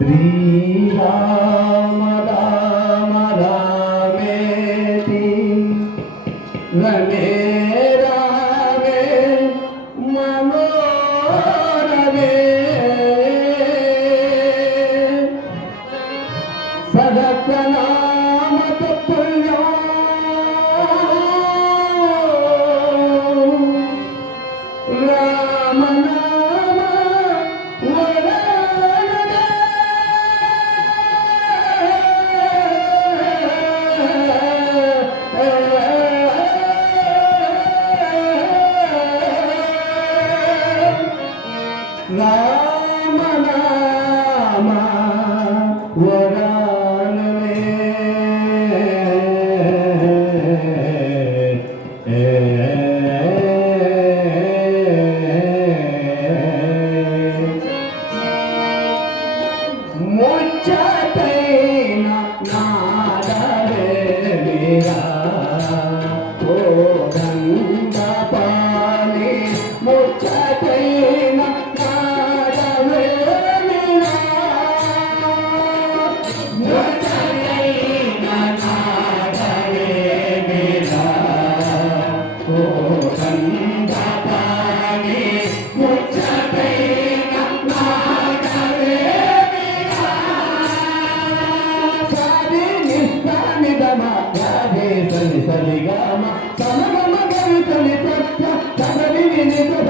శ్రీరామ రామ రామేతి రమే రామ రామ సరిగా తమ గమ గరి తల్లి తప్ప తమని నిజ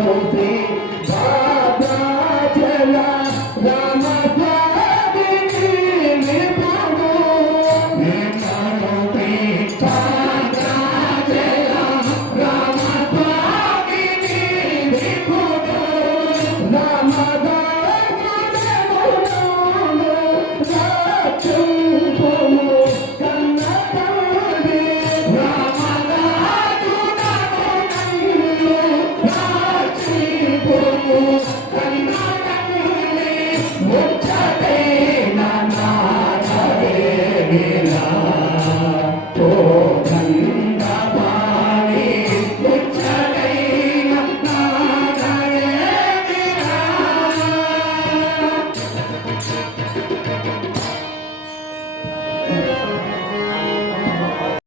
Chate.